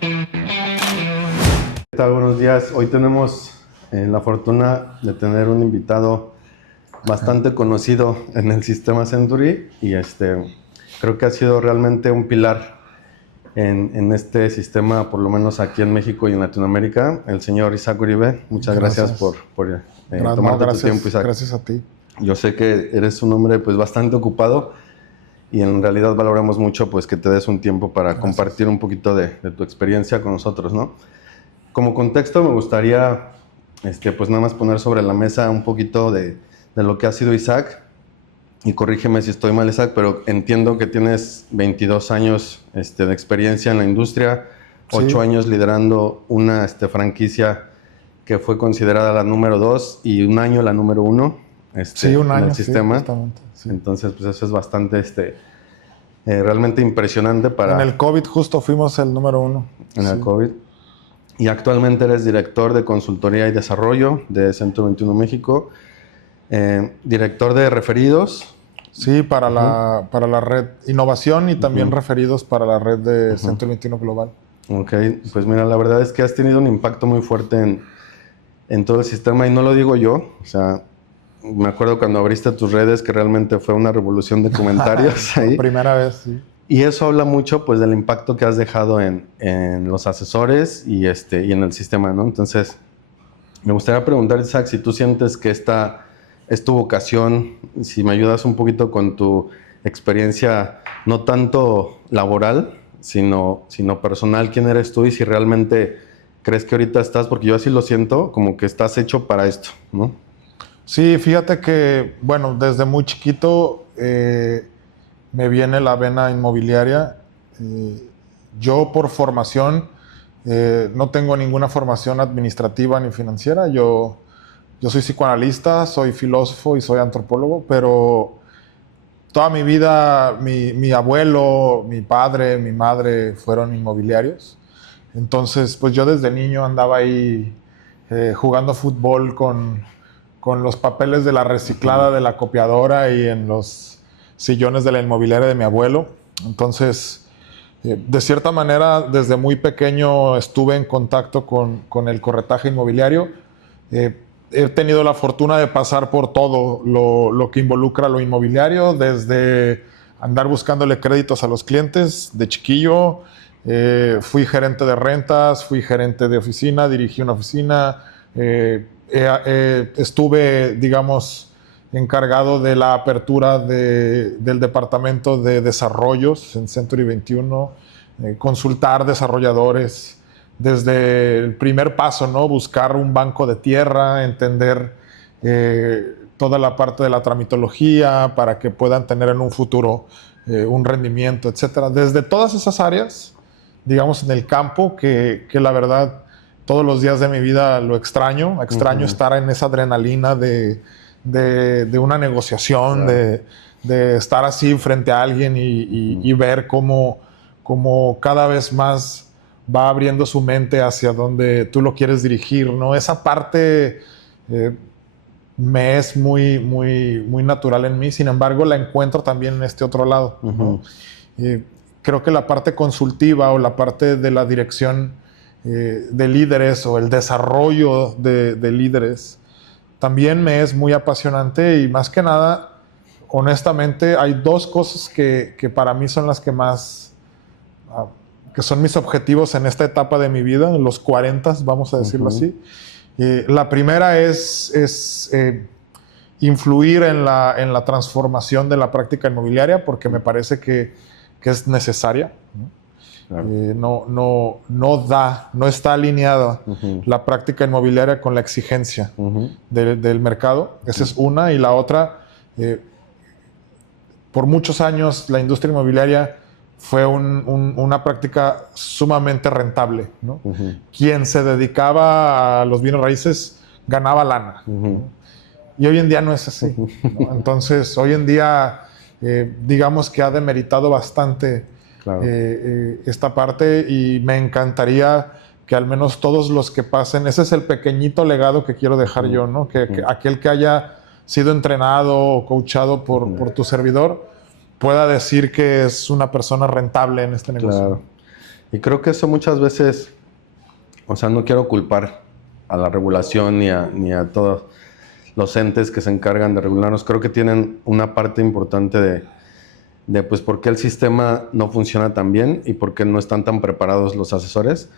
¿Qué tal? Buenos días. Hoy tenemos la fortuna de tener un invitado bastante conocido en el sistema Century y creo que ha sido realmente un pilar en este sistema, por lo menos aquí en México y en Latinoamérica, el señor Isaac Uribe. Muchas gracias por tomarte tu tiempo, Isaac. Gracias a ti. Yo sé que eres un hombre pues bastante ocupado y en realidad valoramos mucho pues que te des un tiempo para compartir un poquito de tu experiencia con nosotros, ¿no? Como contexto me gustaría pues nada más poner sobre la mesa un poquito de lo que ha sido Isaac, y corrígeme si estoy mal, Isaac, pero entiendo que tienes 22 años de experiencia en la industria, 8 años liderando una franquicia que fue considerada la número 2 y un año la número 1 un año, en el sistema. Sí. Entonces, pues eso es bastante realmente impresionante para... En el COVID justo fuimos el número 1. En el COVID. Y actualmente eres director de consultoría y desarrollo de Centro 21 México, director de referidos. Sí, para la red innovación y también referidos para la red de Centro 21 Global. Ok, pues mira, la verdad es que has tenido un impacto muy fuerte en todo el sistema, y no lo digo yo, o sea, me acuerdo cuando abriste tus redes que realmente fue una revolución de comentarios ahí. Primera vez, sí. Y eso habla mucho pues del impacto que has dejado en los asesores y en el sistema, ¿no? Entonces, me gustaría preguntar, Isaac, si tú sientes que esta es tu vocación, si me ayudas un poquito con tu experiencia, no tanto laboral, sino personal, quién eres tú y si realmente crees que ahorita estás, porque yo así lo siento, como que estás hecho para esto, ¿no? Sí, fíjate que, bueno, desde muy chiquito me viene la vena inmobiliaria. Yo por formación no tengo ninguna formación administrativa ni financiera. Yo soy psicoanalista, soy filósofo y soy antropólogo, pero toda mi vida mi abuelo, mi padre, mi madre fueron inmobiliarios. Entonces, pues yo desde niño andaba ahí jugando fútbol con los papeles de la reciclada de la copiadora y en los sillones de la inmobiliaria de mi abuelo. Entonces, de cierta manera, desde muy pequeño estuve en contacto con el corretaje inmobiliario. He tenido la fortuna de pasar por todo lo que involucra lo inmobiliario, desde andar buscándole créditos a los clientes de chiquillo. Fui gerente de rentas, fui gerente de oficina, dirigí una oficina. Estuve, digamos, encargado de la apertura del departamento de desarrollos en Century 21, consultar desarrolladores desde el primer paso, ¿no? Buscar un banco de tierra, entender toda la parte de la tramitología para que puedan tener en un futuro un rendimiento, etcétera. Desde todas esas áreas, digamos, en el campo, que la verdad todos los días de mi vida lo extraño. Extraño estar en esa adrenalina de una negociación, de estar así frente a alguien y ver cómo cada vez más va abriendo su mente hacia donde tú lo quieres dirigir, ¿no? Esa parte me es muy, muy, muy natural en mí. Sin embargo, la encuentro también en este otro lado, ¿no? Creo que la parte consultiva o la parte de la dirección de líderes o el desarrollo de líderes también me es muy apasionante, y más que nada, honestamente, hay dos cosas que para mí son las que más, que son mis objetivos en esta etapa de mi vida, en los 40, vamos a decirlo así. La primera es influir en la transformación de la práctica inmobiliaria, porque me parece que es necesaria, ¿no? Claro. No está alineada la práctica inmobiliaria con la exigencia del mercado. Esa es una. Y la otra, por muchos años la industria inmobiliaria fue una práctica sumamente rentable, ¿no? Quien se dedicaba a los bienes raíces ganaba lana, ¿no? Y hoy en día no es así, ¿no? Entonces, hoy en día, digamos que ha demeritado bastante esta parte, y me encantaría que al menos todos los que pasen, ese es el pequeñito legado que quiero dejar yo, ¿no? Que aquel que haya sido entrenado o coachado por tu servidor pueda decir que es una persona rentable en este negocio. Claro. Y creo que eso muchas veces, o sea, no quiero culpar a la regulación ni a todos los entes que se encargan de regularnos. Creo que tienen una parte importante de pues por qué el sistema no funciona tan bien y por qué no están tan preparados los asesores.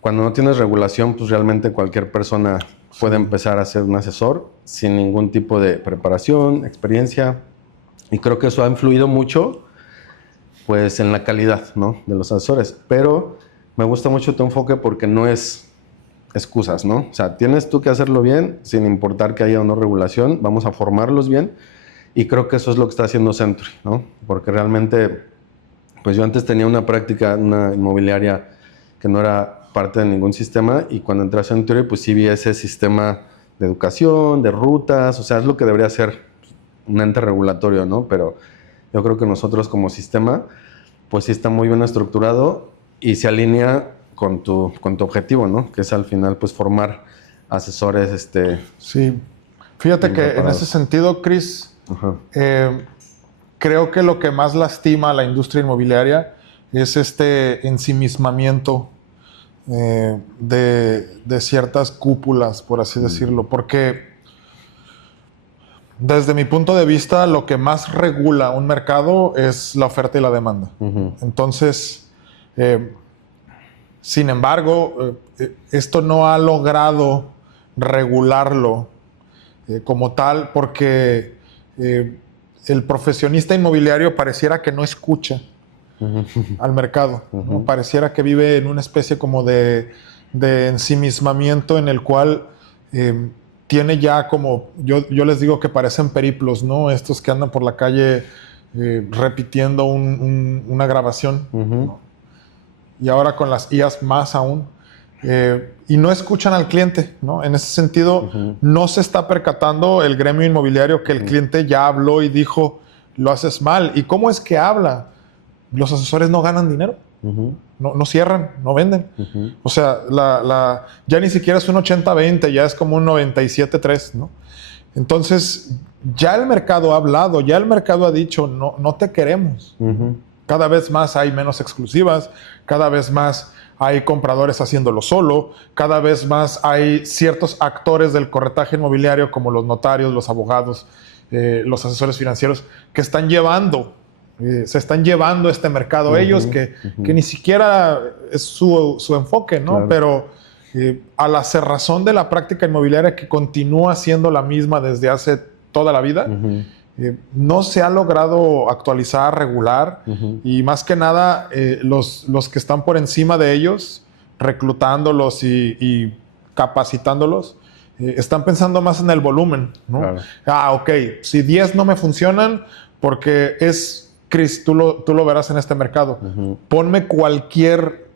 Cuando no tienes regulación, pues realmente cualquier persona puede empezar a ser un asesor sin ningún tipo de preparación, experiencia. Y creo que eso ha influido mucho pues en la calidad, ¿no?, de los asesores. Pero me gusta mucho tu enfoque porque no es excusas, ¿no? O sea, tienes tú que hacerlo bien sin importar que haya o no regulación. Vamos a formarlos bien. Y creo que eso es lo que está haciendo Century, ¿no? Porque realmente, pues yo antes tenía una práctica, una inmobiliaria que no era parte de ningún sistema, y cuando entré a Century, pues sí vi ese sistema de educación, de rutas, o sea, es lo que debería ser un ente regulatorio, ¿no? Pero yo creo que nosotros como sistema, pues sí está muy bien estructurado y se alinea con tu objetivo, ¿no? Que es al final, pues formar asesores, Sí. Fíjate bien que en preparados. ese sentido, Chris, creo que lo que más lastima a la industria inmobiliaria es este ensimismamiento de ciertas cúpulas, por así decirlo, porque desde mi punto de vista lo que más regula un mercado es la oferta y la demanda. Entonces, sin embargo, esto no ha logrado regularlo como tal porque el profesionista inmobiliario pareciera que no escucha al mercado, ¿no? Pareciera que vive en una especie como de ensimismamiento en el cual tiene ya como, yo les digo que parecen periplos, ¿no? Estos que andan por la calle repitiendo una grabación, ¿no? Y ahora con las IAs más aún, y no escuchan al cliente, ¿no? En ese sentido, no se está percatando el gremio inmobiliario que el cliente ya habló y dijo, lo haces mal. ¿Y cómo es que habla? Los asesores no ganan dinero, no cierran, no venden. O sea, ya ni siquiera es un 80-20, ya es como un 97-3, ¿no? Entonces, ya el mercado ha hablado, ya el mercado ha dicho, no te queremos. Cada vez más hay menos exclusivas, cada vez más hay compradores haciéndolo solo, cada vez más hay ciertos actores del corretaje inmobiliario como los notarios, los abogados, los asesores financieros que están llevando, se están llevando este mercado ellos que ni siquiera es su enfoque, ¿no? Claro. Pero a la cerrazón de la práctica inmobiliaria que continúa siendo la misma desde hace toda la vida, no se ha logrado actualizar, regular, y más que nada los que están por encima de ellos, reclutándolos y capacitándolos, están pensando más en el volumen, ¿no? Claro. Ok, si 10 no me funcionan, porque Chris, tú lo verás en este mercado, ponme cualquier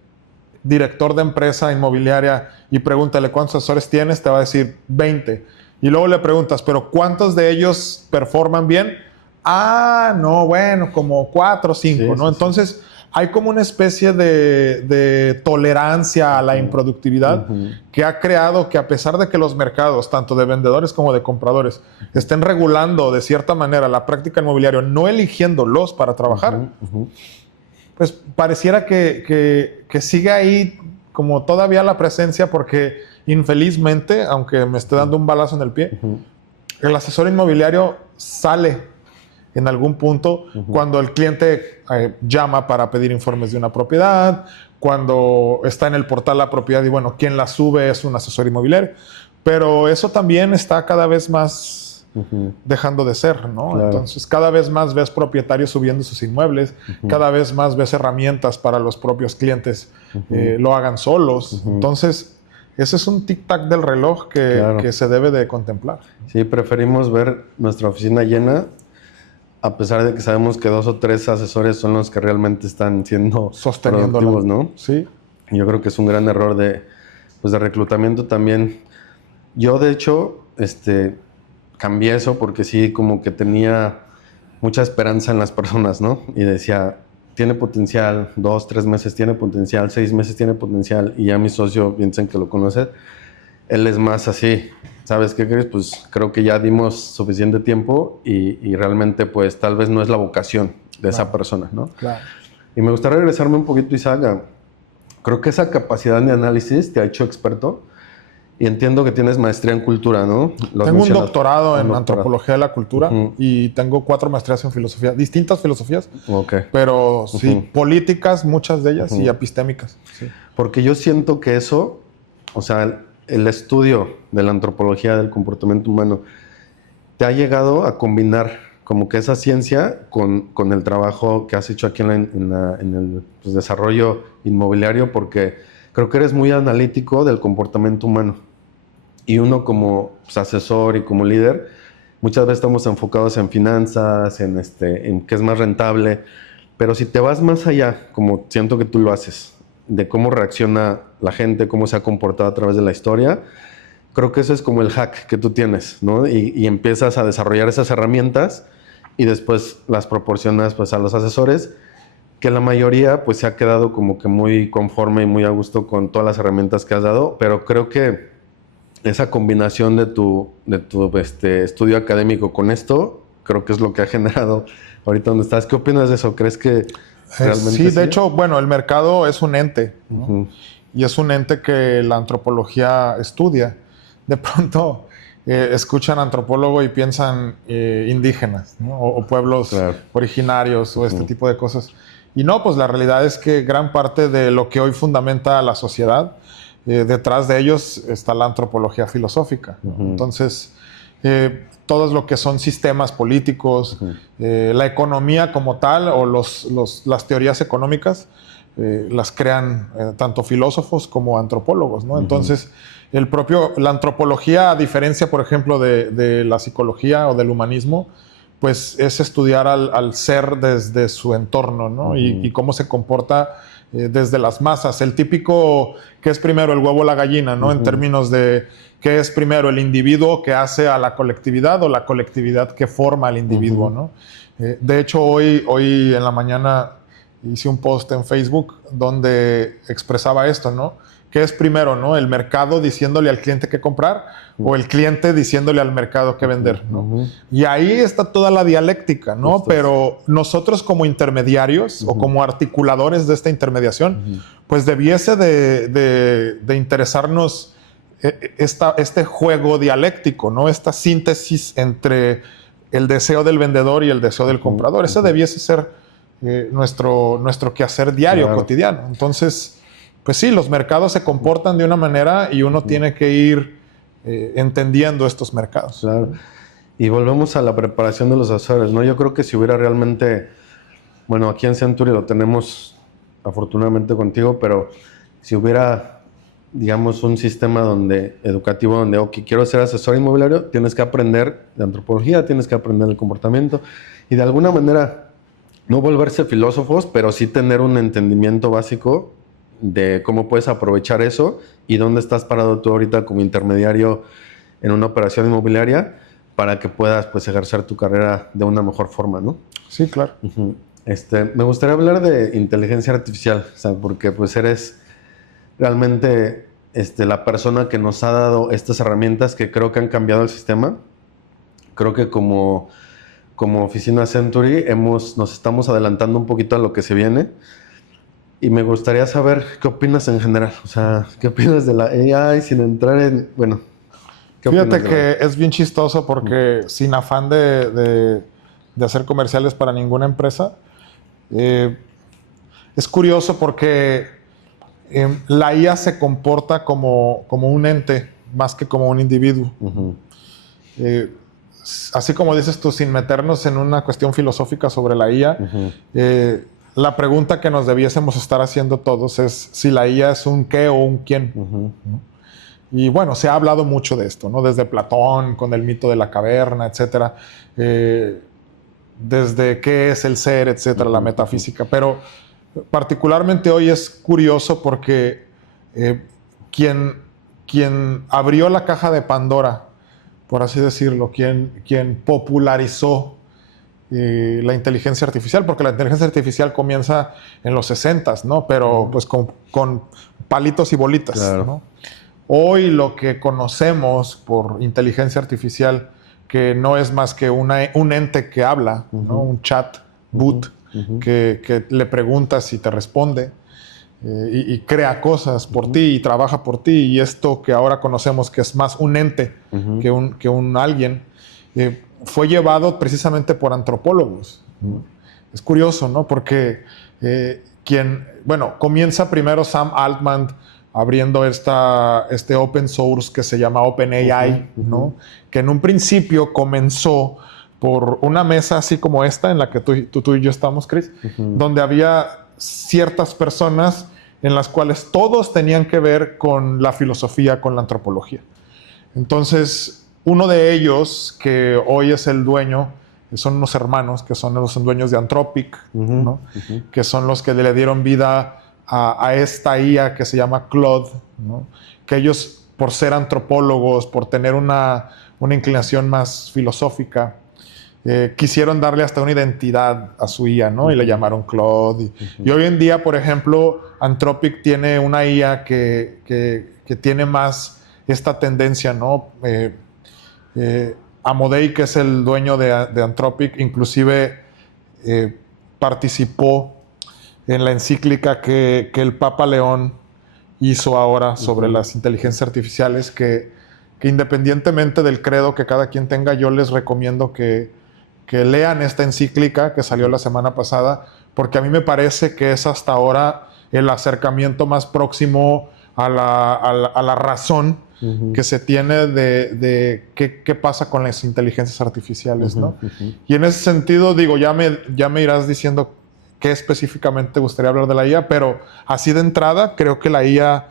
director de empresa inmobiliaria y pregúntale cuántos asesores tienes, te va a decir 20. Y luego le preguntas, ¿pero cuántos de ellos performan bien? No, bueno, como 4 o 5, sí, ¿no? Sí, entonces, hay como una especie de tolerancia a la improductividad que ha creado que a pesar de que los mercados, tanto de vendedores como de compradores, estén regulando de cierta manera la práctica inmobiliaria, no eligiéndolos para trabajar, pues pareciera que sigue ahí como todavía la presencia porque infelizmente, aunque me esté dando un balazo en el pie, el asesor inmobiliario sale en algún punto cuando el cliente llama para pedir informes de una propiedad, cuando está en el portal la propiedad y bueno, quien la sube es un asesor inmobiliario. Pero eso también está cada vez más dejando de ser, ¿no? Claro. Entonces, cada vez más ves propietarios subiendo sus inmuebles, cada vez más ves herramientas para los propios clientes lo hagan solos. Entonces, ese es un tic-tac del reloj que se debe de contemplar. Sí, preferimos ver nuestra oficina llena, a pesar de que sabemos que 2 o 3 asesores son los que realmente están siendo productivos, ¿no? Sí. Yo creo que es un gran error de reclutamiento también. Yo, de hecho, cambié eso porque sí, como que tenía mucha esperanza en las personas, ¿no? Y decía, tiene potencial, 2, 3 meses tiene potencial, 6 meses tiene potencial, y ya mi socio, piensan que lo conoce, él es más así, ¿sabes qué crees? Pues creo que ya dimos suficiente tiempo y realmente pues tal vez no es la vocación de esa persona, ¿no? Claro. Y me gustaría regresarme un poquito, Isaac, creo que esa capacidad de análisis te ha hecho experto. Y entiendo que tienes maestría en cultura, ¿no? Tengo un doctorado en antropología de la cultura y tengo 4 maestrías en filosofía, distintas filosofías, pero sí, políticas, muchas de ellas, y epistémicas. Sí. Porque yo siento que eso, o sea, el estudio de la antropología del comportamiento humano, te ha llegado a combinar como que esa ciencia con el trabajo que has hecho aquí en el pues, desarrollo inmobiliario, porque creo que eres muy analítico del comportamiento humano. Y uno como pues, asesor y como líder, muchas veces estamos enfocados en finanzas, en qué es más rentable, pero si te vas más allá, como siento que tú lo haces, de cómo reacciona la gente, cómo se ha comportado a través de la historia, creo que eso es como el hack que tú tienes, ¿no? Y empiezas a desarrollar esas herramientas y después las proporcionas pues, a los asesores, que la mayoría pues, se ha quedado como que muy conforme y muy a gusto con todas las herramientas que has dado, pero creo que esa combinación de tu estudio académico con esto, creo que es lo que ha generado ahorita donde estás. ¿Qué opinas de eso? ¿Crees que realmente sí? De hecho, bueno, el mercado es un ente, ¿no? Y es un ente que la antropología estudia. De pronto escuchan antropólogo y piensan indígenas, ¿no? o pueblos originarios o este tipo de cosas. Y no, pues la realidad es que gran parte de lo que hoy fundamenta a la sociedad, detrás de ellos está la antropología filosófica, ¿no? Entonces, todo lo que son sistemas políticos, la economía como tal o las teorías económicas las crean tanto filósofos como antropólogos, ¿no? Entonces, la antropología, a diferencia, por ejemplo, de la psicología o del humanismo, pues es estudiar al ser desde su entorno, ¿no? Y cómo se comporta desde las masas. El típico, ¿qué es primero, el huevo o la gallina, ¿no? En términos de qué es primero, el individuo que hace a la colectividad o la colectividad que forma al individuo, ¿no? De hecho, hoy en la mañana hice un post en Facebook donde expresaba esto, ¿no? ¿Qué es primero, no? ¿El mercado diciéndole al cliente qué comprar o el cliente diciéndole al mercado qué vender, ¿no? Y ahí está toda la dialéctica, ¿no? Pero nosotros como intermediarios o como articuladores de esta intermediación, pues debiese de interesarnos este juego dialéctico, ¿no? Esta síntesis entre el deseo del vendedor y el deseo del comprador. Ese debiese ser nuestro quehacer diario, cotidiano. Entonces, pues sí, los mercados se comportan de una manera y uno tiene que ir entendiendo estos mercados. Claro. Y volvemos a la preparación de los asesores, ¿no? Yo creo que si hubiera realmente, bueno, aquí en Century lo tenemos afortunadamente contigo, pero si hubiera, digamos, un sistema educativo donde, ok, quiero ser asesor inmobiliario, tienes que aprender de antropología, tienes que aprender el comportamiento y de alguna manera no volverse filósofos, pero sí tener un entendimiento básico de cómo puedes aprovechar eso y dónde estás parado tú ahorita como intermediario en una operación inmobiliaria para que puedas pues ejercer tu carrera de una mejor forma, ¿no? Sí, claro. Me gustaría hablar de inteligencia artificial, o sea, porque pues eres realmente la persona que nos ha dado estas herramientas que creo que han cambiado el sistema. Creo que como oficina Century nos estamos adelantando un poquito a lo que se viene. Y me gustaría saber qué opinas en general. O sea, ¿qué opinas de la AI sin entrar en... Bueno, ¿qué Fíjate que es bien chistoso porque sin afán de hacer comerciales para ninguna empresa, es curioso porque la IA se comporta como un ente más que como un individuo. Así como dices tú, sin meternos en una cuestión filosófica sobre la IA, la pregunta que nos debiésemos estar haciendo todos es si la IA es un qué o un quién. ¿No? Y bueno, se ha hablado mucho de esto, ¿no? Desde Platón, con el mito de la caverna, etcétera. Desde qué es el ser, etcétera, la metafísica. Pero particularmente hoy es curioso porque quien abrió la caja de Pandora, por así decirlo, quien popularizó la inteligencia artificial, porque la inteligencia artificial comienza en los 60s, ¿no? Pero pues con palitos y bolitas, claro, ¿no? Hoy lo que conocemos por inteligencia artificial, que no es más que un ente que habla, ¿no? Un chat bot que le preguntas y te responde, y crea cosas por ti y trabaja por ti, y esto que ahora conocemos que es más un ente que un alguien, fue llevado precisamente por antropólogos. Es curioso, ¿no? Porque comienza primero Sam Altman abriendo este open source que se llama OpenAI, ¿no? Que en un principio comenzó por una mesa así como esta, en la que tú y yo estamos, Chris, donde había ciertas personas en las cuales todos tenían que ver con la filosofía, con la antropología. Entonces, uno de ellos, que hoy es el dueño, son unos hermanos que son los dueños de Anthropic, ¿no? Que son los que le dieron vida a esta IA que se llama Claude, ¿no? Que ellos, por ser antropólogos, por tener una inclinación más filosófica, quisieron darle hasta una identidad a su IA, ¿no? Y le llamaron Claude. Y hoy en día, por ejemplo, Anthropic tiene una IA que tiene más esta tendencia, ¿no? Amodei, que es el dueño de Anthropic, inclusive participó en la encíclica que el Papa León hizo ahora sobre las inteligencias artificiales, que independientemente del credo que cada quien tenga, yo les recomiendo que lean esta encíclica que salió la semana pasada, porque a mí me parece que es hasta ahora el acercamiento más próximo a la razón que se tiene de qué pasa con las inteligencias artificiales, ¿no? Y en ese sentido, digo, ya me irás diciendo qué específicamente te gustaría hablar de la IA, pero así de entrada creo que la IA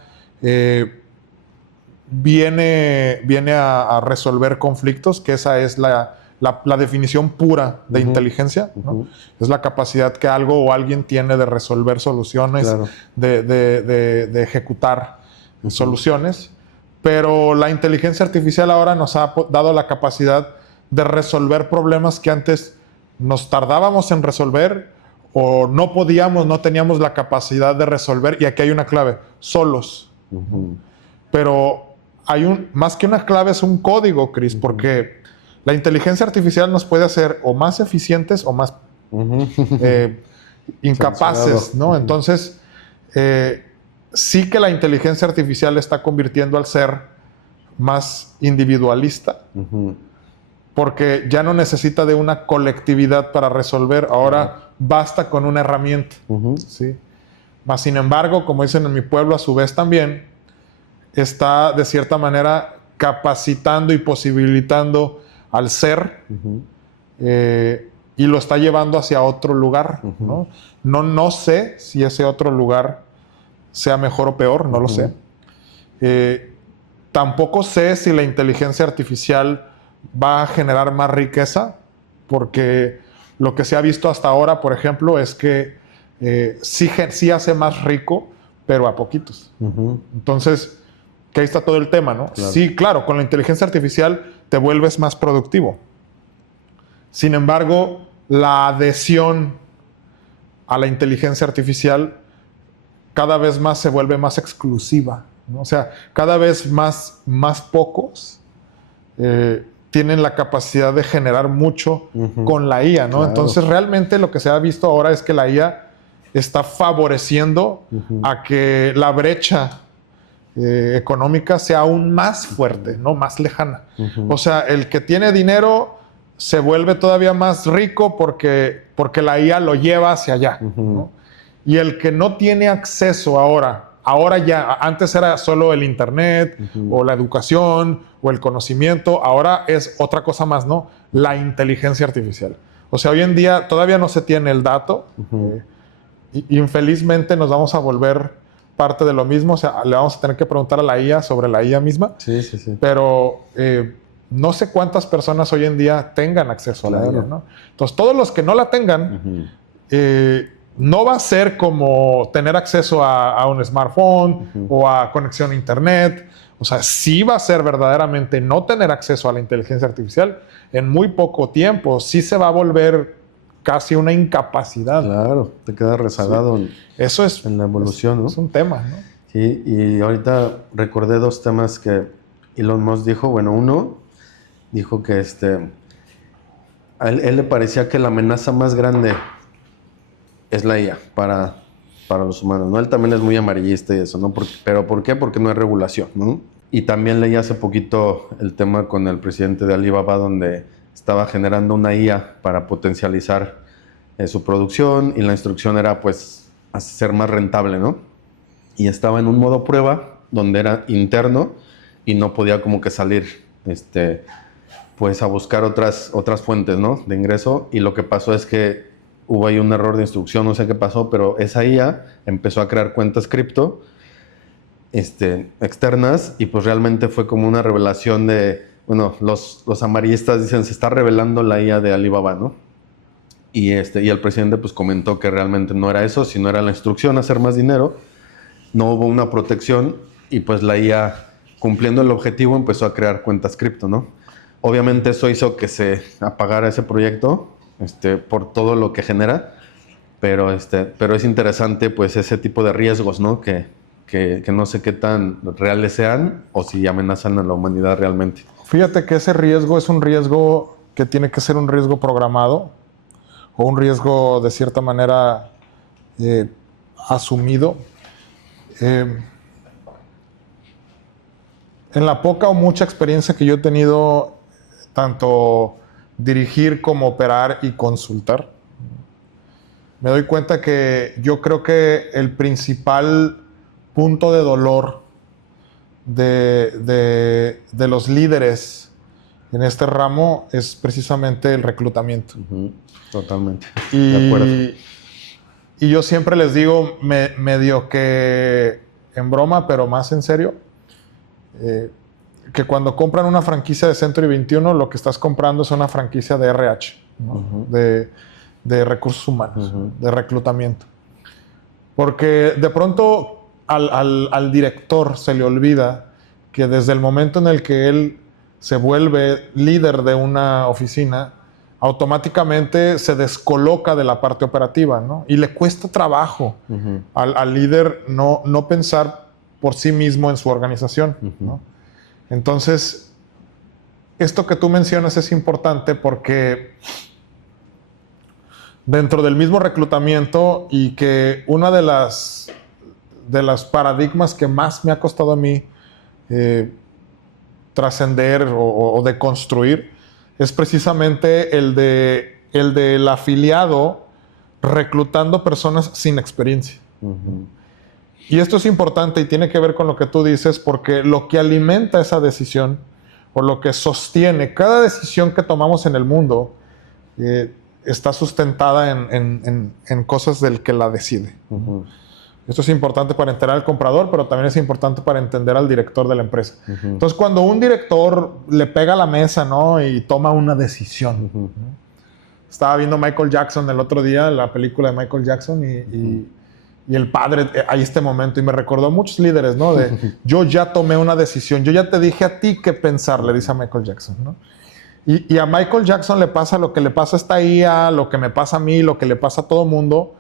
viene a resolver conflictos, que esa es la definición pura de inteligencia, ¿no? Es la capacidad que algo o alguien tiene de resolver soluciones, claro, de ejecutar soluciones. Pero la inteligencia artificial ahora nos ha dado la capacidad de resolver problemas que antes nos tardábamos en resolver o no teníamos la capacidad de resolver. Y aquí hay una clave: solos. Pero más que una clave, es un código, Chris, porque la inteligencia artificial nos puede hacer o más eficientes o más incapaces, ¿no? Entonces, sí que la inteligencia artificial está convirtiendo al ser más individualista, porque ya no necesita de una colectividad para resolver. Ahora basta con una herramienta, ¿sí? Mas, sin embargo, como dicen en mi pueblo, a su vez también está, de cierta manera, capacitando y posibilitando al ser, y lo está llevando hacia otro lugar, ¿no? No sé si ese otro lugar sea mejor o peor, no lo sé. Tampoco sé si la inteligencia artificial va a generar más riqueza, porque lo que se ha visto hasta ahora, por ejemplo, es que sí hace más rico, pero a poquitos. Entonces, que ahí está todo el tema, ¿no? Claro. Sí, claro, con la inteligencia artificial te vuelves más productivo. Sin embargo, la adhesión a la inteligencia artificial cada vez más se vuelve más exclusiva, ¿no? O sea, cada vez más pocos tienen la capacidad de generar mucho con la IA, ¿no? Claro. Entonces, realmente lo que se ha visto ahora es que la IA está favoreciendo a que la brecha económica sea aún más fuerte, ¿no? Más lejana. O sea, el que tiene dinero se vuelve todavía más rico porque la IA lo lleva hacia allá, ¿no? Y el que no tiene acceso ahora ya, antes era solo el internet o la educación o el conocimiento, ahora es otra cosa más, ¿no? La inteligencia artificial. O sea, hoy en día todavía no se tiene el dato. Infelizmente nos vamos a volver parte de lo mismo. O sea, le vamos a tener que preguntar a la IA sobre la IA misma. Sí. Pero no sé cuántas personas hoy en día tengan acceso a la IA, ¿no? Entonces, todos los que no la tengan, no va a ser como tener acceso a un smartphone o a conexión a internet. O sea, sí va a ser verdaderamente no tener acceso a la inteligencia artificial en muy poco tiempo. Sí se va a volver casi una incapacidad. Claro, te quedas rezagado eso es, en la evolución, ¿no? Es un tema, ¿no? Sí, y ahorita recordé dos temas que Elon Musk dijo. Bueno, uno dijo que a él le parecía que la amenaza más grande es la IA para para los humanos, ¿no? Él también es muy amarillista y eso, ¿no? ¿Pero por qué? Porque no hay regulación, ¿no? Y también leí hace poquito el tema con el presidente de Alibaba, donde estaba generando una IA para potencializar su producción, y la instrucción era, pues, hacer más rentable, ¿no? Y estaba en un modo prueba, donde era interno y no podía como que salir, pues, a buscar otras fuentes, ¿no? De ingreso. Y lo que pasó es que hubo ahí un error de instrucción, no sé qué pasó, pero esa IA empezó a crear cuentas cripto externas, y pues realmente fue como una revelación de, bueno, los amarillistas dicen, se está revelando la IA de Alibaba, ¿no? Y el presidente pues comentó que realmente no era eso, sino era la instrucción a hacer más dinero. No hubo una protección, y pues la IA, cumpliendo el objetivo, empezó a crear cuentas cripto, ¿no? Obviamente eso hizo que se apagara ese proyecto, por todo lo que genera, pero es interesante, pues, ese tipo de riesgos, ¿no? Que no sé qué tan reales sean, o si amenazan a la humanidad realmente. Fíjate que ese riesgo es un riesgo que tiene que ser un riesgo programado, o un riesgo de cierta manera asumido. En la poca o mucha experiencia que yo he tenido, tanto dirigir como operar y consultar, me doy cuenta que yo creo que el principal punto de dolor de los líderes en este ramo es precisamente el reclutamiento. Totalmente. De acuerdo. Y yo siempre les digo, medio que en broma, pero más en serio, que cuando compran una franquicia de Century 21, lo que estás comprando es una franquicia de RH, ¿no? De recursos humanos, de reclutamiento. Porque de pronto al director se le olvida que desde el momento en el que él se vuelve líder de una oficina, automáticamente se descoloca de la parte operativa, ¿no? Y le cuesta trabajo al líder no pensar por sí mismo en su organización, ¿no? Entonces, esto que tú mencionas es importante porque dentro del mismo reclutamiento, y que una de las paradigmas que más me ha costado a mí trascender o de construir, es precisamente el del afiliado reclutando personas sin experiencia. Y esto es importante y tiene que ver con lo que tú dices, porque lo que alimenta esa decisión, o lo que sostiene cada decisión que tomamos en el mundo, está sustentada en cosas del que la decide. Esto es importante para entender al comprador, pero también es importante para entender al director de la empresa. Entonces, cuando un director le pega a la mesa, ¿no? Y toma una decisión. ¿No? Estaba viendo Michael Jackson el otro día, la película de Michael Jackson, y el padre, hay este momento, y me recordó a muchos líderes, ¿no? De, yo ya tomé una decisión, yo ya te dije a ti qué pensar, le dice a Michael Jackson, ¿no? Y a Michael Jackson le pasa lo que le pasa a esta IA, lo que me pasa a mí, lo que le pasa a todo mundo,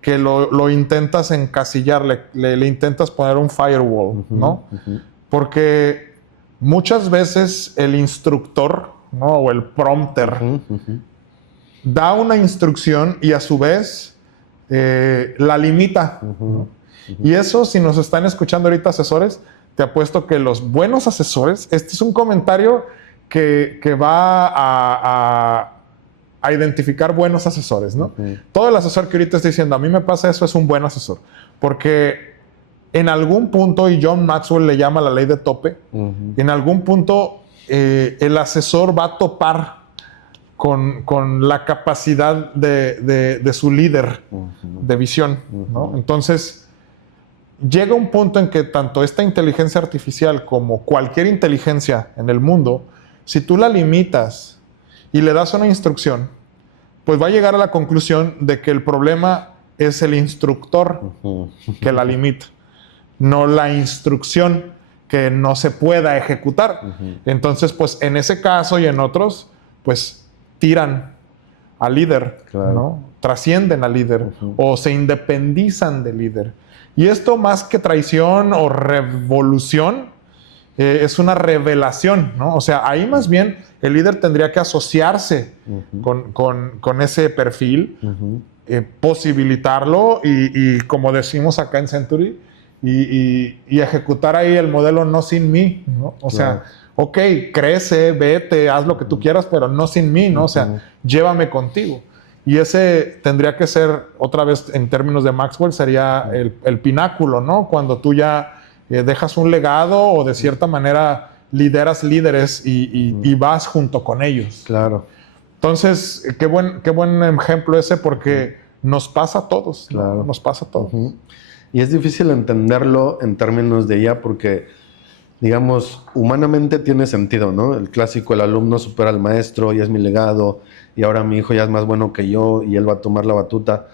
que lo intentas encasillar, le intentas poner un firewall, ¿no? Porque muchas veces el instructor, ¿no? O el prompter da una instrucción y a su vez la limita. Y eso, si nos están escuchando ahorita asesores, te apuesto que los buenos asesores, este es un comentario que va a identificar buenos asesores, ¿no? Todo el asesor que ahorita está diciendo, a mí me pasa eso, es un buen asesor. Porque en algún punto, y John Maxwell le llama la ley de tope, en algún punto el asesor va a topar con la capacidad de su líder de visión, ¿no? Entonces, llega un punto en que tanto esta inteligencia artificial como cualquier inteligencia en el mundo, si tú la limitas y le das una instrucción, pues va a llegar a la conclusión de que el problema es el instructor que la limita, no la instrucción que no se pueda ejecutar. Entonces, pues en ese caso y en otros, pues tiran al líder, ¿no? Trascienden al líder o se independizan del líder. Y esto, más que traición o revolución, es una revelación, ¿no? O sea, ahí más bien el líder tendría que asociarse con ese perfil posibilitarlo y como decimos acá en Century, y ejecutar ahí el modelo no sin mí, ¿no? O sea, ok, crece, vete, haz lo que tú quieras, pero no sin mí, ¿no? O sea, llévame contigo. Y ese tendría que ser, otra vez en términos de Maxwell, sería el pináculo, ¿no? Cuando tú ya dejas un legado o de cierta manera lideras líderes y vas junto con ellos. Claro. Entonces, qué buen ejemplo ese, porque nos pasa a todos, Claro. ¿no? Nos pasa a todos. Y es difícil entenderlo en términos de IA porque, digamos, humanamente tiene sentido, ¿no? El clásico, el alumno supera al maestro y es mi legado, y ahora mi hijo ya es más bueno que yo y él va a tomar la batuta.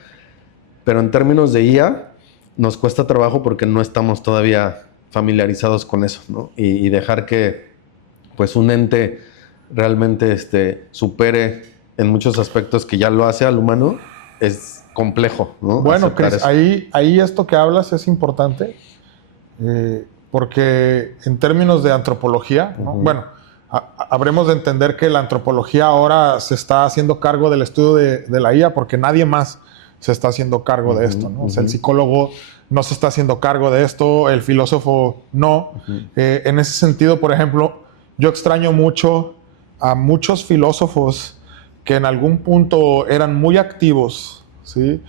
Pero en términos de IA, nos cuesta trabajo porque no estamos todavía familiarizados con eso, ¿no? Y dejar que, pues, un ente realmente supere en muchos aspectos que ya lo hace al humano es complejo, ¿no? Bueno, Chris, ahí esto que hablas es importante, porque en términos de antropología, ¿no? Bueno, habremos de entender que la antropología ahora se está haciendo cargo del estudio de la IA porque nadie más se está haciendo cargo de esto, ¿no? O sea, el psicólogo no se está haciendo cargo de esto, el filósofo no. En ese sentido, por ejemplo, yo extraño mucho a muchos filósofos que en algún punto eran muy activos, ¿sí?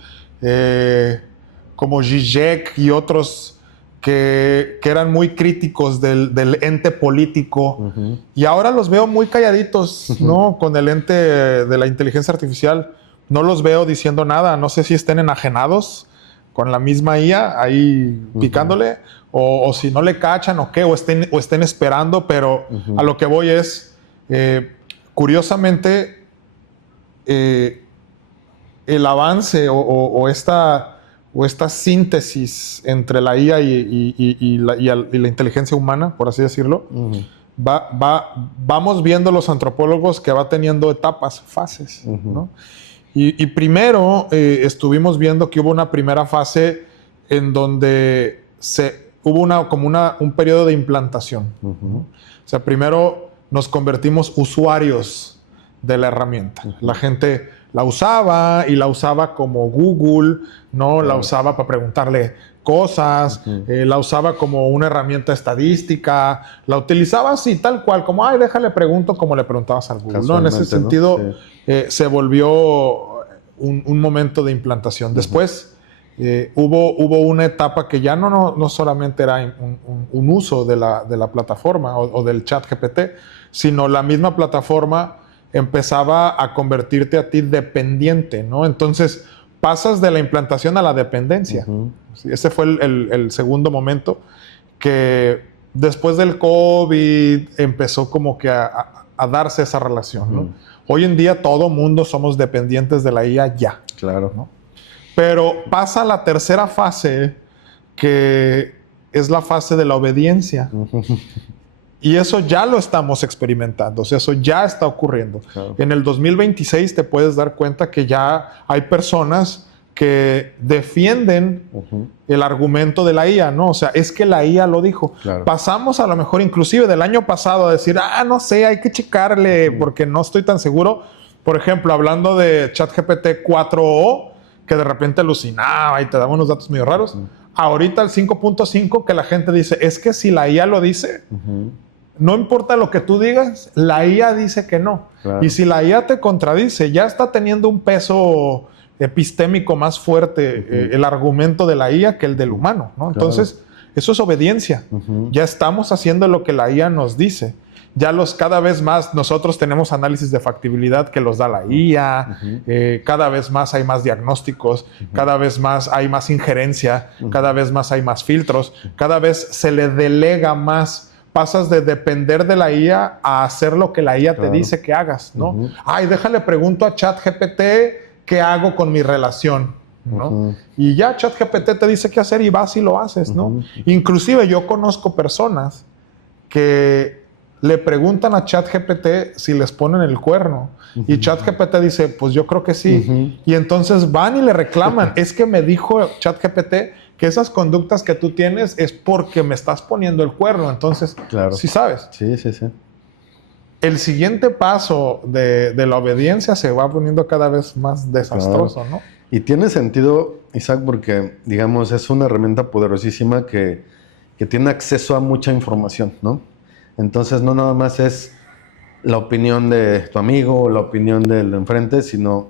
Como Zizek y otros que eran muy críticos del ente político, y ahora los veo muy calladitos, ¿no? Con el ente de la inteligencia artificial no los veo diciendo nada. No sé si estén enajenados con la misma IA ahí picándole, o si no le cachan o qué, o estén esperando, pero a lo que voy es, curiosamente, el avance o esta síntesis entre la IA y la inteligencia humana, por así decirlo, vamos viendo los antropólogos que va teniendo etapas, fases, ¿no? Y primero estuvimos viendo que hubo una primera fase en donde hubo un periodo de implantación, ¿no? O sea, primero nos convertimos usuarios de la herramienta. La gente la usaba y la usaba como Google, ¿no? La usaba para preguntarle cosas, la usaba como una herramienta estadística, la utilizaba así, tal cual, como, ay, déjale pregunto como le preguntabas al Google, ¿no? En ese sentido, ¿no? Sí. Se volvió un momento de implantación. Después hubo una etapa que ya no solamente era un uso de la plataforma o del chat GPT, sino la misma plataforma empezaba a convertirte a ti dependiente, ¿no? Entonces pasas de la implantación a la dependencia. Sí, ese fue el segundo momento, que después del COVID empezó como que a darse esa relación, ¿no? Hoy en día todo mundo somos dependientes de la IA ya. Claro. ¿no? Pero pasa la tercera fase, que es la fase de la obediencia. Y eso ya lo estamos experimentando, o sea, eso ya está ocurriendo. Claro. En el 2026 te puedes dar cuenta que ya hay personas que defienden el argumento de la IA, ¿no? O sea, es que la IA lo dijo. Claro. Pasamos a lo mejor inclusive del año pasado a decir, no sé, hay que checarle porque no estoy tan seguro. Por ejemplo, hablando de ChatGPT 4o, que de repente alucinaba y te daba unos datos medio raros. Ahorita el 5.5 que la gente dice, es que si la IA lo dice, no importa lo que tú digas, la IA dice que no. Claro. Y si la IA te contradice, ya está teniendo un peso epistémico más fuerte el argumento de la IA que el del humano, ¿no? Entonces, eso es obediencia. Ya estamos haciendo lo que la IA nos dice. Ya cada vez más nosotros tenemos análisis de factibilidad que los da la IA, cada vez más hay más diagnósticos, cada vez más hay más injerencia, cada vez más hay más filtros, cada vez se le delega más. Pasas de depender de la IA a hacer lo que la IA te dice que hagas, ¿no? Ay, déjale pregunto a ChatGPT qué hago con mi relación, ¿no? Y ya ChatGPT te dice qué hacer y vas y lo haces, ¿no? Inclusive yo conozco personas que le preguntan a ChatGPT si les ponen el cuerno. Y ChatGPT dice, pues yo creo que sí. Y entonces van y le reclaman. Es que me dijo ChatGPT que esas conductas que tú tienes es porque me estás poniendo el cuerno. Entonces, sí sabes. Sí. El siguiente paso de la obediencia se va poniendo cada vez más desastroso, ¿no? Y tiene sentido, Isaac, porque, digamos, es una herramienta poderosísima que tiene acceso a mucha información, ¿no? Entonces, no nada más es la opinión de tu amigo o la opinión del enfrente, sino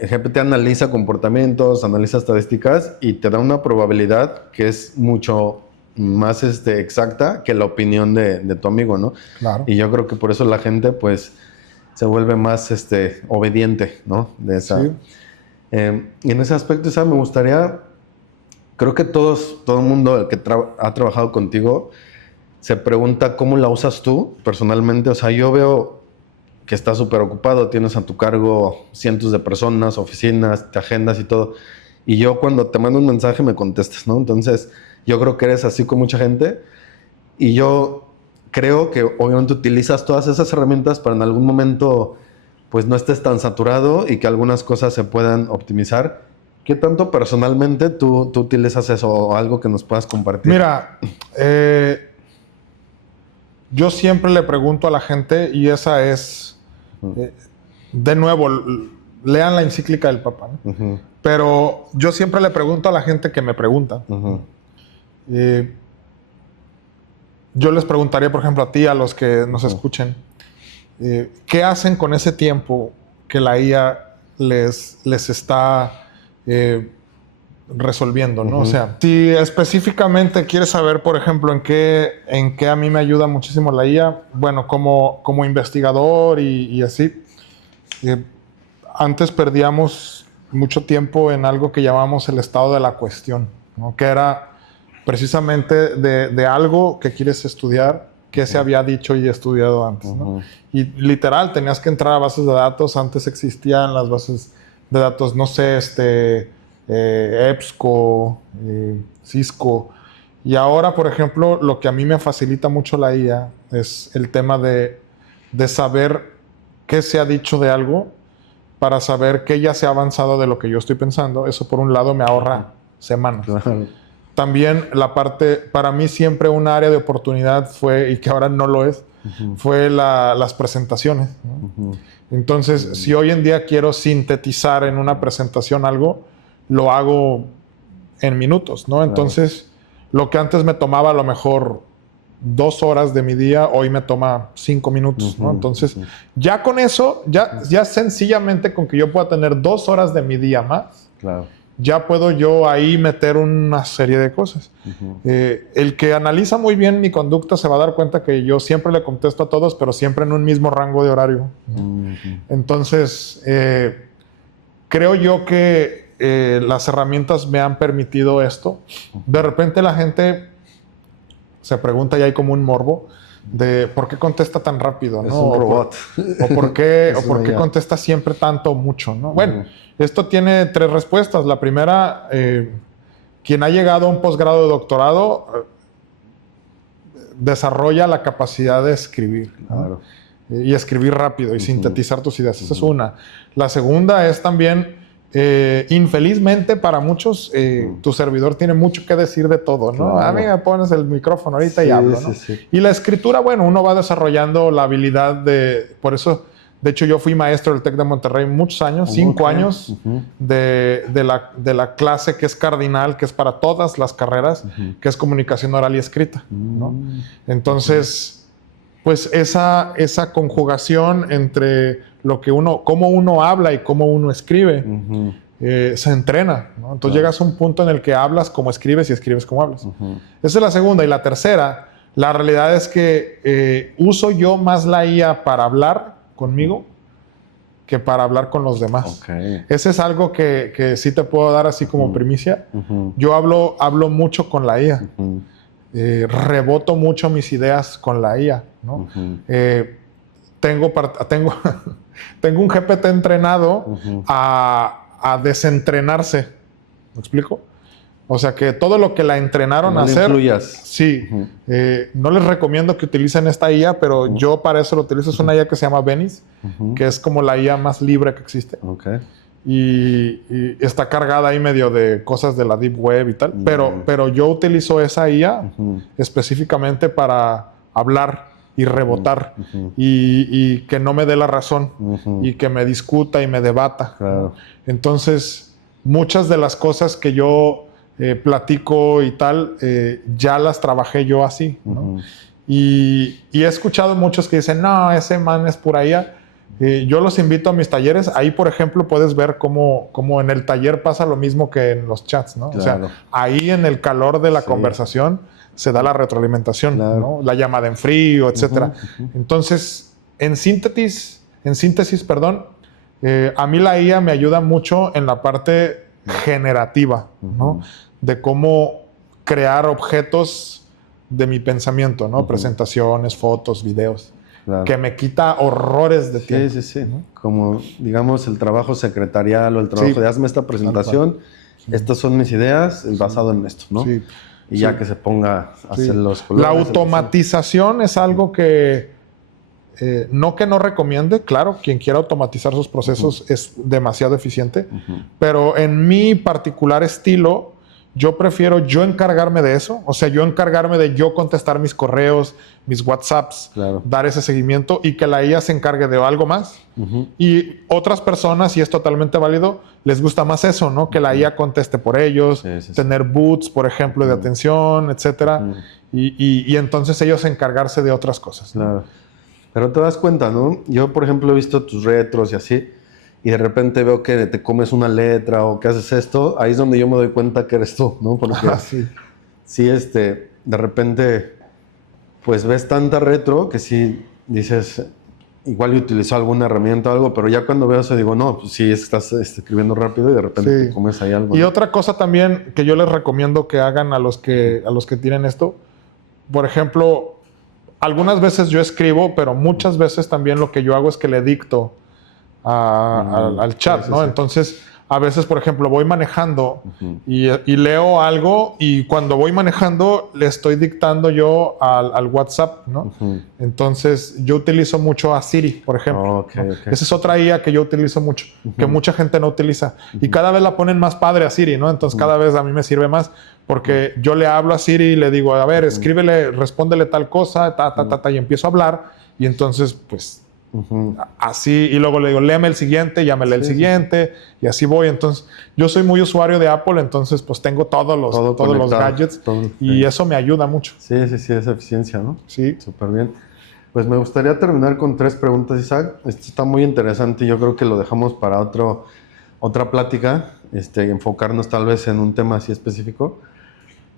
el GPT analiza comportamientos, analiza estadísticas y te da una probabilidad que es mucho más exacta que la opinión de tu amigo, ¿no? Claro. Y yo creo que por eso la gente, pues, se vuelve más obediente, ¿no? De esa. Sí. Y en ese aspecto, Isaac, me gustaría, creo que todo el mundo que ha trabajado contigo se pregunta cómo la usas tú personalmente. O sea, yo veo que estás súper ocupado, tienes a tu cargo cientos de personas, oficinas, te agendas y todo. Y yo cuando te mando un mensaje me contestas, ¿no? Entonces, yo creo que eres así con mucha gente. Y yo creo que obviamente utilizas todas esas herramientas para en algún momento, pues no estés tan saturado y que algunas cosas se puedan optimizar. ¿Qué tanto personalmente tú utilizas eso o algo que nos puedas compartir? Mira, yo siempre le pregunto a la gente, y esa es, de nuevo, lean la encíclica del Papa, ¿no? Uh-huh. Pero yo siempre le pregunto a la gente que me pregunta. Uh-huh. Yo les preguntaría, por ejemplo, a ti, a los que nos escuchen, ¿qué hacen con ese tiempo que la IA les está resolviendo, ¿no? O sea, si específicamente quieres saber, por ejemplo, en qué a mí me ayuda muchísimo la IA, bueno, como investigador y así, antes perdíamos mucho tiempo en algo que llamamos el estado de la cuestión, ¿no? Que era precisamente de algo que quieres estudiar, que se había dicho y estudiado antes, ¿no? Y literal, tenías que entrar a bases de datos. Antes existían las bases de datos, no sé, EBSCO, Cisco. Y ahora, por ejemplo, lo que a mí me facilita mucho la IA es el tema de saber qué se ha dicho de algo para saber qué ya se ha avanzado de lo que yo estoy pensando. Eso, por un lado, me ahorra semanas. Claro. También la parte, para mí siempre un área de oportunidad fue, y que ahora no lo es, fue las presentaciones, ¿no? Entonces, si hoy en día quiero sintetizar en una presentación algo, lo hago en minutos, ¿no? Entonces, lo que antes me tomaba a lo mejor 2 horas de mi día, hoy me toma 5 minutos, ¿no? Entonces, ya con eso, ya sencillamente con que yo pueda tener 2 horas de mi día más, Claro. ya puedo yo ahí meter una serie de cosas. El que analiza muy bien mi conducta se va a dar cuenta que yo siempre le contesto a todos, pero siempre en un mismo rango de horario, ¿no? Entonces, creo yo que las herramientas me han permitido esto. De repente la gente se pregunta, y hay como un morbo, de por qué contesta tan rápido, ¿no? Es un robot. O por qué contesta siempre tanto o mucho, ¿no? Bueno, esto tiene 3 respuestas. La primera, quien ha llegado a un posgrado de doctorado desarrolla la capacidad de escribir, ¿no? Claro. Y escribir rápido y sintetizar tus ideas. Esa es una. La segunda es también, infelizmente para muchos, tu servidor tiene mucho que decir de todo, ¿no? Claro. A mí me pones el micrófono ahorita y hablo, ¿no? Sí. Y la escritura, bueno, uno va desarrollando la habilidad de... Por eso, de hecho, yo fui maestro del TEC de Monterrey muchos años, 5 años de la clase que es cardinal, que es para todas las carreras, que es comunicación oral y escrita, ¿no? Entonces, pues esa conjugación entre lo que cómo uno habla y cómo uno escribe, se entrena, ¿no? Entonces llegas a un punto en el que hablas como escribes y escribes como hablas. Esa es la segunda. Y la tercera, la realidad es que uso yo más la IA para hablar conmigo que para hablar con los demás. Ese es algo que sí te puedo dar así como primicia. Yo hablo mucho con la IA. Reboto mucho mis ideas con la IA, ¿no? Tengo un GPT entrenado a desentrenarse. ¿Me explico? O sea, que todo lo que la entrenaron a hacer... Sí. No les recomiendo que utilicen esta IA, pero yo para eso lo utilizo. Es una IA que se llama Venice, que es como la IA más libre que existe. Y está cargada ahí medio de cosas de la Deep Web y tal. Pero yo utilizo esa IA específicamente para hablar y rebotar y que no me dé la razón y que me discuta y me debata. Entonces, muchas de las cosas que yo platico y tal, ya las trabajé yo así, ¿no? Ujú. Y he escuchado muchos que dicen, no, ese man es pura IA. Yo los invito a mis talleres. Ahí, por ejemplo, puedes ver cómo en el taller pasa lo mismo que en los chats, ¿no? Claro. O sea, ahí en el calor de la Sí. conversación se da la retroalimentación, Claro. ¿no? La llamada en frío, etcétera. Ujú. Entonces, en síntesis, perdón, a mí la IA me ayuda mucho en la parte generativa, ¿no? Ujú. De cómo crear objetos de mi pensamiento, ¿no? Ujú. Presentaciones, fotos, videos. Claro. Que me quita horrores de Sí, tiempo. sí, sí. ¿no? Como, digamos, el trabajo secretarial o el trabajo Sí. de hazme esta presentación, estas son mis ideas basado en esto, ¿no? Sí. Y Sí. ya que se ponga a Sí. hacer los colores. La automatización es algo que no recomiende, claro, quien quiera automatizar sus procesos es demasiado eficiente, Ujú. pero en mi particular estilo, yo prefiero yo encargarme de eso, o sea, yo encargarme de yo contestar mis correos, mis WhatsApps, Claro. dar ese seguimiento y que la IA se encargue de algo más. Ujú. Y otras personas, y es totalmente válido, les gusta más eso, ¿no? Que la IA conteste por ellos, Sí, sí, sí. tener boots, por ejemplo, de atención, etcétera. Ujú. Y entonces ellos encargarse de otras cosas. ¿no? Claro. Pero te das cuenta, ¿no? Yo, por ejemplo, he visto tus retros y así, y de repente veo que te comes una letra o que haces esto, ahí es donde yo me doy cuenta que eres tú, ¿no? Porque Sí. sí, de repente, pues ves tanta retro que sí dices, igual utilizó alguna herramienta o algo, pero ya cuando veo eso digo, no, pues sí, estás escribiendo rápido y de repente Sí. te comes ahí algo. Y ¿no? otra cosa también que yo les recomiendo que hagan a los que tienen esto, por ejemplo, algunas veces yo escribo, pero muchas veces también lo que yo hago es que le dicto al chat, sí, ¿no? sí. Entonces, a veces, por ejemplo, voy manejando Ujú. y leo algo y cuando voy manejando le estoy dictando yo al WhatsApp, ¿no? Ujú. Entonces, yo utilizo mucho a Siri, por ejemplo. Ok, ¿no? ok. Esa es otra IA que yo utilizo mucho, que mucha gente no utiliza. Y cada vez la ponen más padre a Siri, ¿no? Entonces, cada vez a mí me sirve más porque yo le hablo a Siri y le digo, a ver, escríbele, respóndele tal cosa, y empiezo a hablar. Y entonces, pues, Ujú. así, y luego le digo, léeme el siguiente, ya me lee el Sí, sí, siguiente, y así voy. Entonces, yo soy muy usuario de Apple, entonces pues tengo todos los conectado, gadgets todo, y sí. eso me ayuda mucho. Sí, sí, sí, esa eficiencia, ¿no? Sí. Súper bien. Pues me gustaría terminar con 3 preguntas, Isaac. Esto está muy interesante y yo creo que lo dejamos para otra plática, enfocarnos tal vez en un tema así específico.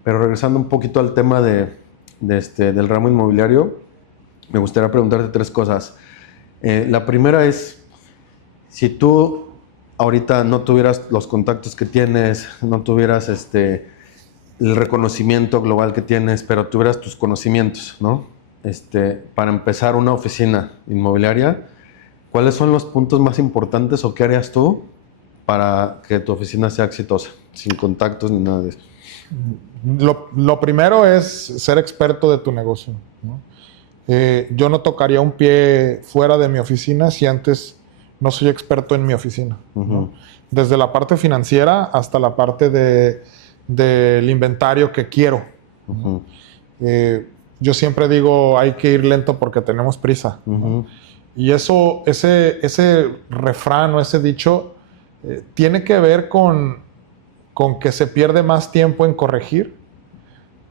Pero regresando un poquito al tema del ramo inmobiliario, me gustaría preguntarte 3 cosas. La primera es, si tú ahorita no tuvieras los contactos que tienes, no tuvieras el reconocimiento global que tienes, pero tuvieras tus conocimientos, ¿no? Para empezar una oficina inmobiliaria, ¿cuáles son los puntos más importantes o qué harías tú para que tu oficina sea exitosa, sin contactos ni nada de eso? Lo primero es ser experto de tu negocio, ¿no? Yo no tocaría un pie fuera de mi oficina si antes no soy experto en mi oficina, ¿no? Ujú. Desde la parte financiera hasta la parte del inventario que quiero. Ujú. Yo siempre digo, hay que ir lento porque tenemos prisa, ¿no? Ujú. Y ese refrán o ese dicho tiene que ver con que se pierde más tiempo en corregir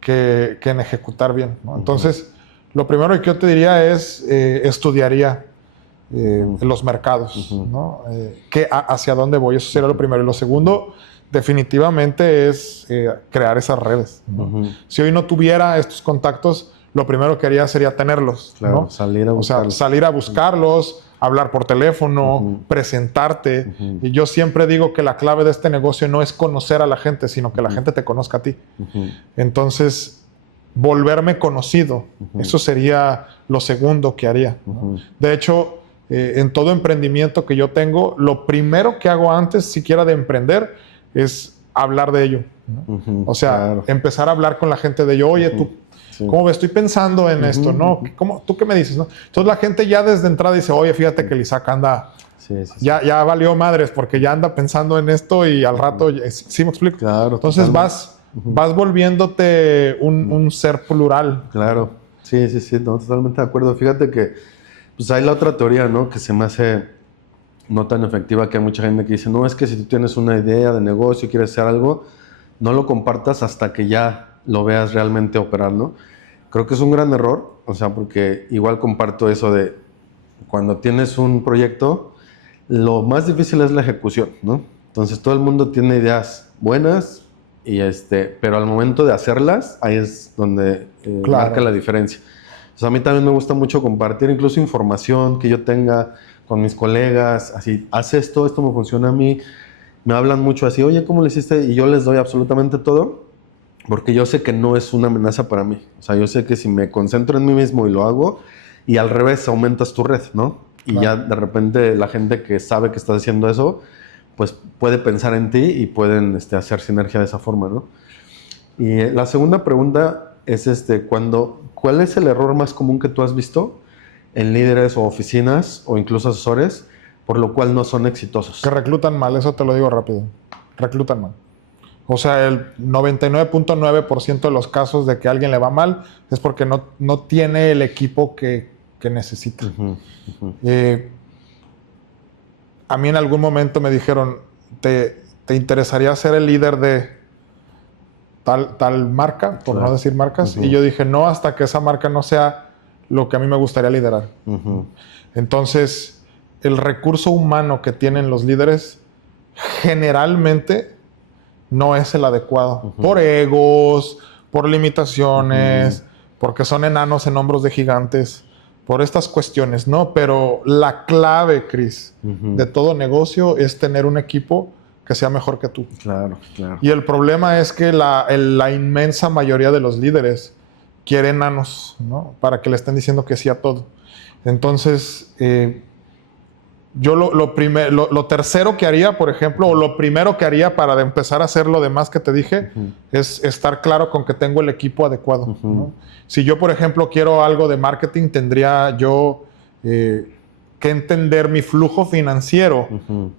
que en ejecutar bien, ¿no? Entonces, lo primero que yo te diría es estudiaría los mercados, ¿no? Hacia dónde voy, eso sería lo primero. Y lo segundo, definitivamente es crear esas redes, ¿no? Ujú. Si hoy no tuviera estos contactos, lo primero que haría sería tenerlos, Claro, ¿no? salir a O sea, buscarlos. salir a buscarlos, hablar por teléfono, presentarte. Y yo siempre digo que la clave de este negocio no es conocer a la gente, sino que la gente te conozca a ti. Entonces, volverme conocido, eso sería lo segundo que haría, ¿no? De hecho, en todo emprendimiento que yo tengo, lo primero que hago antes siquiera de emprender es hablar de ello, ¿no? O sea, Claro. empezar a hablar con la gente de ello, oye, tú, Sí. ¿cómo ves? Estoy pensando en esto, ¿no? ¿Tú qué me dices, no? Entonces la gente ya desde entrada dice, oye, fíjate que el Isaac anda, Sí, sí, sí. ya valió madres porque ya anda pensando en esto y al rato, ¿sí me explico? Claro, Entonces totalmente. vas volviéndote un ser plural. Claro, sí, sí, sí, no, totalmente de acuerdo. Fíjate que pues hay la otra teoría, ¿no? Que se me hace no tan efectiva, que hay mucha gente que dice, no, es que si tú tienes una idea de negocio y quieres hacer algo, no lo compartas hasta que ya lo veas realmente operar, ¿no? Creo que es un gran error, o sea, porque igual comparto eso de cuando tienes un proyecto, lo más difícil es la ejecución, ¿no? Entonces todo el mundo tiene ideas buenas, pero al momento de hacerlas, ahí es donde Claro. marca la diferencia. Entonces a mí también me gusta mucho compartir incluso información que yo tenga con mis colegas, así, haz esto, esto me funciona a mí. Me hablan mucho así, oye, ¿cómo lo hiciste? Y yo les doy absolutamente todo, porque yo sé que no es una amenaza para mí. O sea, yo sé que si me concentro en mí mismo y lo hago, y al revés, aumentas tu red, ¿no? Y Claro. ya de repente la gente que sabe que estás haciendo eso, pues puede pensar en ti y pueden hacer sinergia de esa forma, ¿no? Y la segunda pregunta es, ¿cuál es el error más común que tú has visto en líderes o oficinas o incluso asesores por lo cual no son exitosos? Que reclutan mal, eso te lo digo rápido. Reclutan mal. O sea, el 99.9% de los casos de que a alguien le va mal es porque no tiene el equipo que necesita. Uh-huh, uh-huh. A mí en algún momento me dijeron, ¿te interesaría ser el líder de tal marca, por Claro. no decir marcas? Uh-huh. Y yo dije, no, hasta que esa marca no sea lo que a mí me gustaría liderar. Uh-huh. Entonces, el recurso humano que tienen los líderes generalmente no es el adecuado. Uh-huh. Por egos, por limitaciones, porque son enanos en hombros de gigantes, por estas cuestiones, ¿no? Pero la clave, Chris, de todo negocio es tener un equipo que sea mejor que tú. Claro, claro. Y el problema es que la inmensa mayoría de los líderes quieren enanos, ¿no? Para que le estén diciendo que sí a todo. Entonces, yo lo tercero que haría, por ejemplo, o lo primero que haría para empezar a hacer lo demás que te dije, es estar claro con que tengo el equipo adecuado, ¿no? Si yo, por ejemplo, quiero algo de marketing, tendría yo que entender mi flujo financiero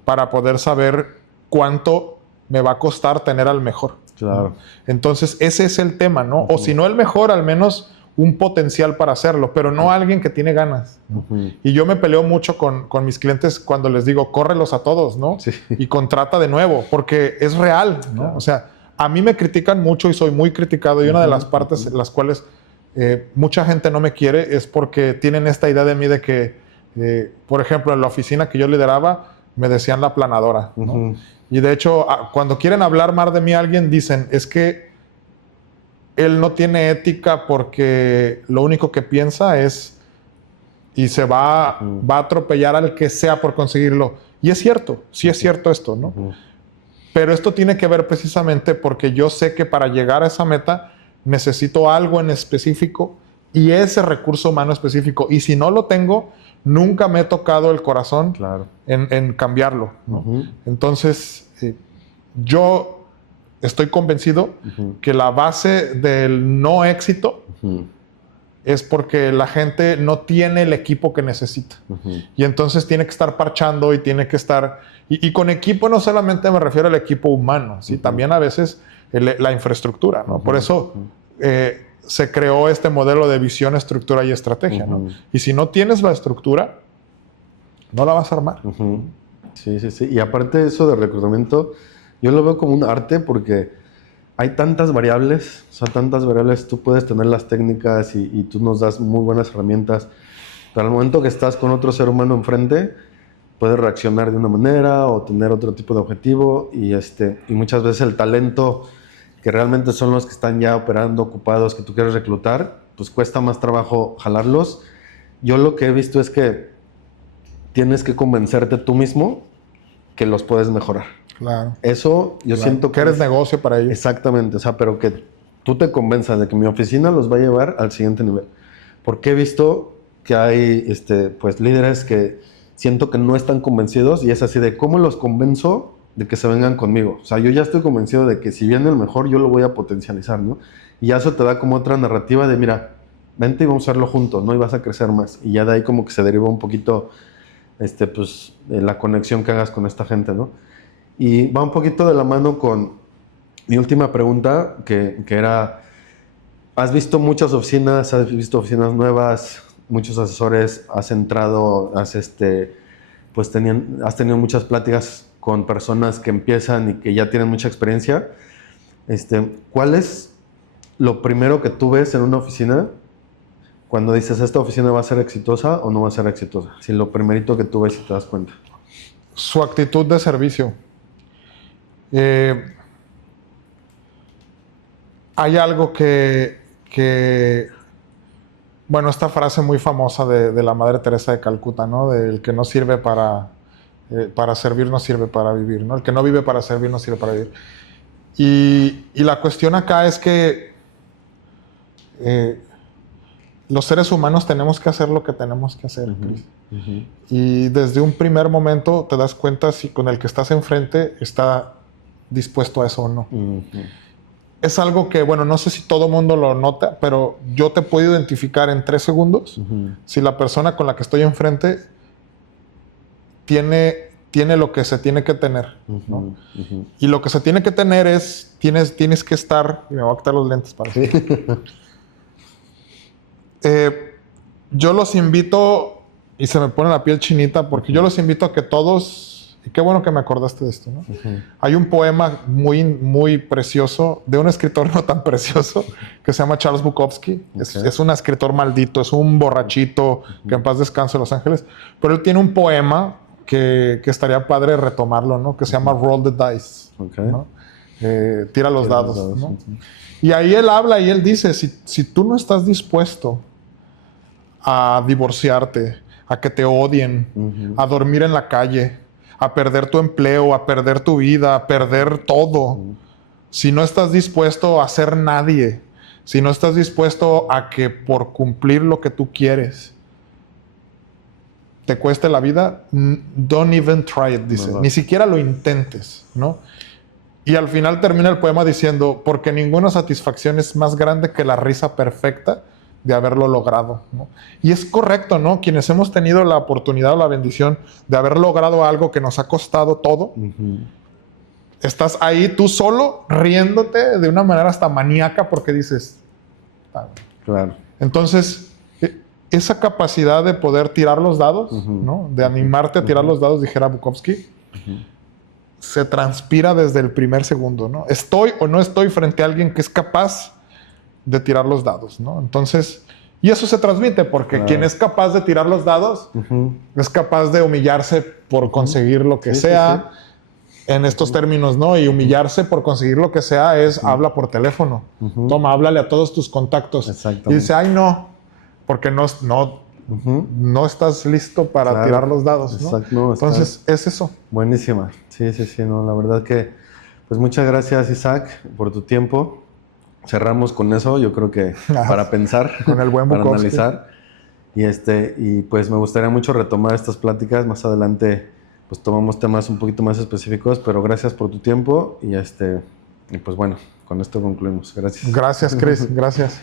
para poder saber cuánto me va a costar tener al mejor. Claro. ¿no? Entonces, ese es el tema, ¿no? O si no el mejor, al menos un potencial para hacerlo, pero no alguien que tiene ganas. ¿no? Y yo me peleo mucho con mis clientes cuando les digo, córrelos a todos, ¿no? Sí. Y contrata de nuevo, porque es real, ¿no? Claro. O sea, a mí me critican mucho y soy muy criticado, y una de las partes en las cuales mucha gente no me quiere es porque tienen esta idea de mí de que, por ejemplo, en la oficina que yo lideraba, me decían la planadora, ¿no? Y de hecho, cuando quieren hablar mal de mí a alguien, dicen, es que él no tiene ética porque lo único que piensa es y se va a atropellar al que sea por conseguirlo. Y es cierto, sí es cierto esto, ¿no? Pero esto tiene que ver precisamente porque yo sé que para llegar a esa meta necesito algo en específico y ese recurso humano específico. Y si no lo tengo, nunca me he tocado el corazón en cambiarlo, ¿no? Entonces, yo estoy convencido que la base del no éxito es porque la gente no tiene el equipo que necesita. Y entonces tiene que estar parchando y tiene que estar... Y con equipo no solamente me refiero al equipo humano, ¿sí? También a veces la infraestructura, ¿no? Por eso se creó este modelo de visión, estructura y estrategia, ¿no? Y si no tienes la estructura, no la vas a armar. Sí, sí, sí. Y aparte de eso de reclutamiento, yo lo veo como un arte porque hay tantas variables, o sea, tantas variables, tú puedes tener las técnicas y tú nos das muy buenas herramientas, pero al momento que estás con otro ser humano enfrente, puedes reaccionar de una manera o tener otro tipo de objetivo y muchas veces el talento que realmente son los que están ya operando, ocupados, que tú quieres reclutar, pues cuesta más trabajo jalarlos. Yo lo que he visto es que tienes que convencerte tú mismo que los puedes mejorar. Claro. Eso yo siento que eres negocio para ellos. Exactamente, o sea, pero que tú te convenzas de que mi oficina los va a llevar al siguiente nivel. Porque he visto que hay pues líderes que siento que no están convencidos y es así de cómo los convenzo de que se vengan conmigo. O sea, yo ya estoy convencido de que si viene el mejor, yo lo voy a potencializar, ¿no? Y ya eso te da como otra narrativa de, mira, vente y vamos a hacerlo juntos, ¿no? Y vas a crecer más. Y ya de ahí como que se deriva un poquito, pues, la conexión que hagas con esta gente, ¿no? Y va un poquito de la mano con mi última pregunta, que era, ¿has visto muchas oficinas, has visto oficinas nuevas, muchos asesores, has entrado, has pues has tenido muchas pláticas con personas que empiezan y que ya tienen mucha experiencia. ¿Cuál es lo primero que tú ves en una oficina cuando dices, esta oficina va a ser exitosa o no va a ser exitosa? Si lo primerito que tú ves y te das cuenta. Su actitud de servicio. Hay algo bueno, esta frase muy famosa de la Madre Teresa de Calcuta, ¿no? Del que no sirve para servir, no sirve para vivir, ¿no? El que no vive para servir, no sirve para vivir. Y la cuestión acá es que los seres humanos tenemos que hacer lo que tenemos que hacer, Chris. Y desde un primer momento te das cuenta si con el que estás enfrente está dispuesto a eso o no. Es algo que, bueno, no sé si todo mundo lo nota, pero yo te puedo identificar en 3 segundos si la persona con la que estoy enfrente tiene lo que se tiene que tener, ¿no? Y lo que se tiene que tener es, tienes que estar, y me voy a quitar los lentes para eso. Yo los invito, y se me pone la piel chinita, porque yo los invito a que todos, y qué bueno que me acordaste de esto, ¿no? Hay un poema muy, muy precioso, de un escritor no tan precioso, que se llama Charles Bukowski. Es un escritor maldito, es un borrachito, que en paz descanse en Los Ángeles, pero él tiene un poema que estaría padre retomarlo, ¿no? Que se llama Roll the Dice, ¿no? Tira los dados, ¿no? Y ahí él habla y él dice, si tú no estás dispuesto a divorciarte, a que te odien, a dormir en la calle, a perder tu empleo, a perder tu vida, a perder todo, si no estás dispuesto a ser nadie, si no estás dispuesto a que por cumplir lo que tú quieres te cueste la vida, don't even try it, dice. Ni siquiera lo intentes, ¿no? Y al final termina el poema diciendo, porque ninguna satisfacción es más grande que la risa perfecta de haberlo logrado, ¿no? Y es correcto, ¿no? Quienes hemos tenido la oportunidad o la bendición de haber logrado algo que nos ha costado todo, estás ahí tú solo riéndote de una manera hasta maníaca porque dices... Claro. Entonces, esa capacidad de poder tirar los dados, ¿no? De animarte a tirar los dados, dijera Bukowski, se transpira desde el primer segundo, ¿no? Estoy o no estoy frente a alguien que es capaz de tirar los dados, ¿no? Entonces, y eso se transmite porque quien es capaz de tirar los dados es capaz de humillarse por conseguir lo que sea. En estos términos, ¿no? Y humillarse por conseguir lo que sea es habla por teléfono. Toma, háblale a todos tus contactos. Y dice, ay, no, porque no estás listo para tirar los dados, ¿no? No, entonces, es eso. Buenísima. Sí, no, la verdad que, pues muchas gracias, Isaac, por tu tiempo. Cerramos con eso, yo creo que para pensar, con el buen para Bukowski. Analizar. Y pues me gustaría mucho retomar estas pláticas. Más adelante pues tomamos temas un poquito más específicos, pero gracias por tu tiempo y pues bueno, con esto concluimos. Gracias. Gracias, Chris. Gracias.